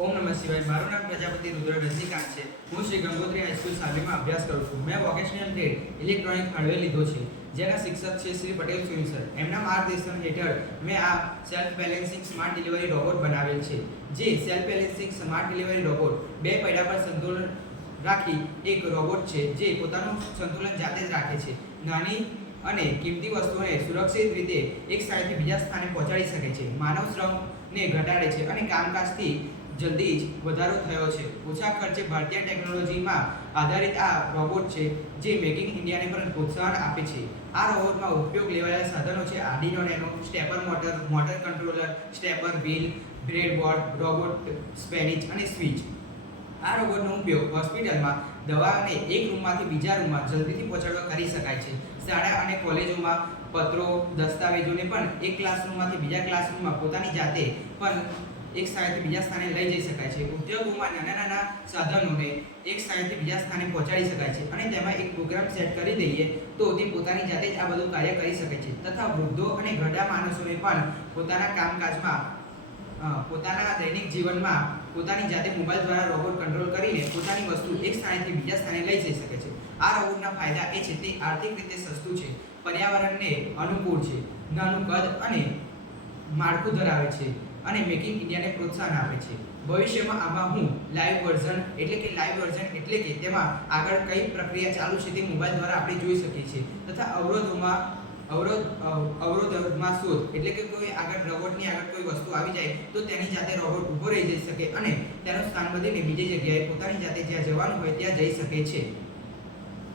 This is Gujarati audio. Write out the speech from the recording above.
ઓમ નમઃ શિવાય। મારું નામ પ્રજાપતિ રુદ્ર રજનીકાંત છે। હું શ્રી ગંગોત્રી હાઈસ્કૂલ સાવલીમાં અભ્યાસ કરું છું। મેં વોકેશનલ ટ્રેડ ઇલેક્ટ્રોનિક હાર્ડવેર લીધો છે, જેના શિક્ષક છે શ્રી પટેલ સુનિલ સર। એમના માર્ગદર્શન હેઠળ મેં આ self balancing smart delivery robot બનાવેલ છે। જે self balancing smart delivery robot બે પૈડા પર સંતુલન રાખી એક રોબોટ છે, જે પોતાનું સંતુલન જાતે જ રાખે છે। નાની અને કિંમતી વસ્તુઓને સુરક્ષિત રીતે એક સ્થાનેથી બીજા સ્થાને પહોંચાડી શકે છે, માનવ શ્રમને ઘટાડે છે અને કામકાજથી જલ્દી જ વધારો થયો છે। ઓછા ખર્ચે ભારતીય ટેકનોલોજીમાં આધારિત આ રોબોટ છે, જે મેક ઇન ઇન્ડિયાને પણ પ્રોત્સાહન આપે છે। આ રોબોટમાં ઉપયોગ લેવાયેલા સાધનો છે Arduino Nano, stepper motor, motor controller, stepper wheel, breadboard, robot સ્પેનિચ અને સ્વિચ। આ રોબોટનો ઉપયોગ હોસ્પિટલમાં દવાને એક રૂમમાંથી બીજા રૂમમાં જલ્દીથી પહોંચાડવા કરી શકાય છે। શાળા અને કોલેજોમાં પત્રો, દસ્તાવેજોને પણ એક ક્લાસરૂમમાંથી બીજા ક્લાસરૂમમાં પોતાની જાતે પણ એક સ્થાનેથી બીજા સ્થાને લઈ જઈ શકાય છે। ઉદ્યોગોમાં નાના નાના સાધનોને એક સ્થાનેથી બીજા સ્થાને પહોંચાડી શકાય છે અને તેમાં એક પ્રોગ્રામ સેટ કરી દઈએ તો તે પોતાની જાતે જ આ બધું કાર્ય કરી શકે છે। તથા વૃદ્ધો અને ઘરડા માણસોને પણ પોતાના કામકાજમાં પોતાના દૈનિક જીવનમાં પોતાની જાતે મોબાઈલ દ્વારા રોબોટ કંટ્રોલ કરીને પોતાની વસ્તુ એક સ્થાનેથી બીજા સ્થાને લઈ જઈ શકે છે। આ રોબોટના ફાયદા એ છે તે આર્થિક રીતે સસ્તું છે, પર્યાવરણને અનુકૂળ છે, નાનું કદ અને માળખું ધરાવે છે અને મેક ઇન ઇન્ડિયાને પ્રોત્સાહન આપે છે। ભવિષ્યમાં આમાં હું લાઈવ વર્ઝન એટલે કે તેમાં આગળ કઈ પ્રક્રિયા ચાલુ છે તે મોબાઈલ દ્વારા આપણે જોઈ શકીએ છીએ। તથા અવરોધમાં શોધ એટલે કે કોઈ આગળ રોબોટની આગળ કોઈ વસ્તુ આવી જાય તો તેની જાતે રોબોટ ઊભો રહી જઈ શકે અને તેનું સ્થાન બદલીને બીજી જગ્યાએ પોતાની જાતે જ્યાં જવાનું હોય ત્યાં જઈ શકે છે।